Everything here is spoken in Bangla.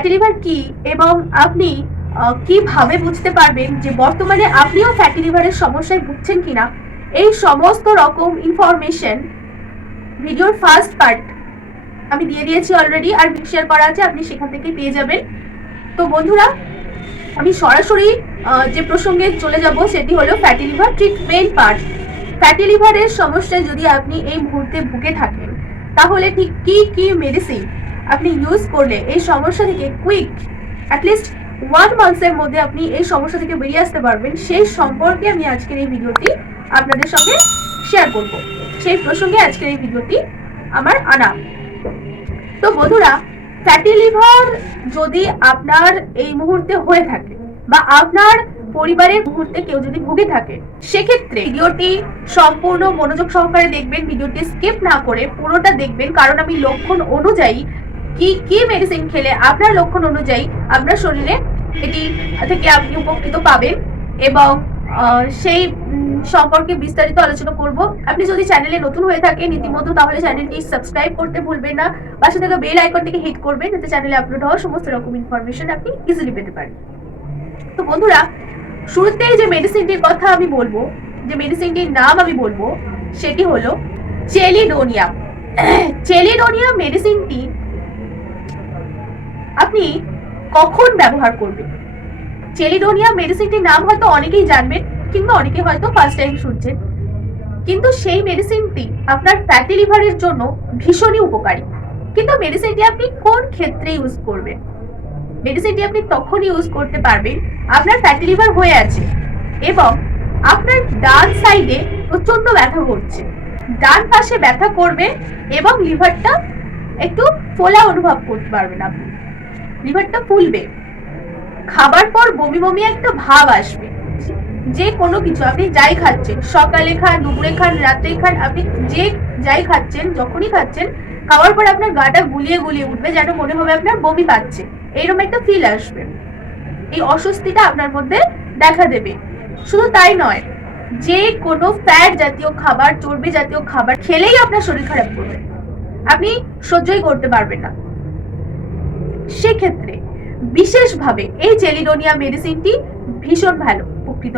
ফ্যাটি লিভার কি এবং আপনি কিভাবে বুঝতে পারবেন যে বর্তমানে আপনিও ফ্যাটি লিভারের সমস্যায় ভুগছেন কিনা, এই সমস্ত রকম ইনফরমেশন ভিডিওর ফার্স্ট পার্ট আমি দিয়ে দিয়েছি অলরেডি, আর শেয়ার করা আছে, আপনি সেখান থেকে পেয়ে যাবেন। তো বন্ধুরা, আমি সরাসরি যে প্রসঙ্গে চলে যাব সেটি হলো fatty liver treatment part. Fatty লিভারের সমস্যায় যদি আপনি এই মুহূর্তে ভুগে থাকেন, তাহলে ঠিক কি কি মেডিসিন আপনি ইউজ করলে এই সমস্যা থেকে কুইক অ্যাটলিস্ট 1 মান্থের মধ্যে আপনি এই সমস্যা থেকে বেরিয়ে আসতে পারবেন, সেই সম্পর্কে আমি আজকের এই ভিডিওটি আপনাদের সঙ্গে শেয়ার করব। সেই প্রসঙ্গে আজকের এই ভিডিওটি আমার আনা। তো বন্ধুরা, ফ্যাটি লিভার যদি আপনার এই মুহূর্তে হয়ে থাকে বা আপনার পরিবারের মুহূর্তে কেউ যদি ভুগে থাকে, সেক্ষেত্রে ভিডিওটি সম্পূর্ণ মনোযোগ সহকারে দেখবেন, ভিডিওটি স্কিপ না করে পুরোটা দেখবেন, কারণ আমি লক্ষণ অনুযায়ী কি কি মেডিসিন খেলে আপনার লক্ষণ অনুযায়ী আপনার শরীরে এটি থেকে আপনি উপকৃত পাবেন এবং সেই সম্পর্কে বিস্তারিত আলোচনা করব। আপনি যদি চ্যানেলে নতুন হয়ে থাকেন রীতিমতো, তাহলে চ্যানেলটি সাবস্ক্রাইব করতে ভুলবেন না, পাশে থাকা বেল আইকনটিকে হিট করবেন যাতে চ্যানেলে আপলোড হওয়া সমস্ত রকম ইনফরমেশন আপনি ইজিলি পেতে পারেন। তো বন্ধুরা, শুরুতেই যে মেডিসিনটির কথা আমি বলবো, যে মেডিসিনটির নাম আমি বলবো, সেটি হলো চেলিডোনিয়াম। চেলিডোনিয়াম মেডিসিনটি আপনি কখন ব্যবহার করবেন? চেলিডোনিয়াম মেডিসিনটির নাম হয়তো অনেকেই জানবেন কিংবা অনেকে হয়তো ফার্স্ট টাইম শুনছেন, কিন্তু সেই মেডিসিনটি আপনার ফ্যাটি লিভারের জন্য ভীষণই উপকারী। কিন্তু মেডিসিনটি আপনি কোন ক্ষেত্রে ইউজ করবেন? মেডিসিনটি আপনি তখন ইউজ করতে পারবেন আপনার ফ্যাটি লিভার হয়ে আছে এবং আপনার ডান সাইডে প্রচন্ড ব্যথা করছে, ডান পাশে ব্যথা করবে এবং লিভারটা একটু ফোলা অনুভব করতে পারবেন, আপনি লিভারটা ফুলবে, খাবার পর বমি বমি একটা ভাব আসবে। যে কোনো কিছু আপনি যাই খাচ্ছেন, সকালে খান, দুপুরে খান, রাত্রে খান, আপনি যে যাই খাচ্ছেন, যখনই খাচ্ছেন, খাওয়ার পর আপনার গাটা গুলিয়ে গুলিয়ে উঠবে, যেন মনে হবে আপনার বমি পাচ্ছে, এইরকম একটা ফিল আসবে, এই অস্বস্তিটা আপনার মধ্যে দেখা দেবে। শুধু তাই নয়, যে কোনো ফ্যাট জাতীয় খাবার, চর্বি জাতীয় খাবার খেলেই আপনার শরীর খারাপ করবে, আপনি সহ্যই করতে পারবেন না। সেক্ষেত্রে বিশেষভাবে এই চেলিডোনিয়াম মেডিসিনটি ভীষণ ভালো উপকৃত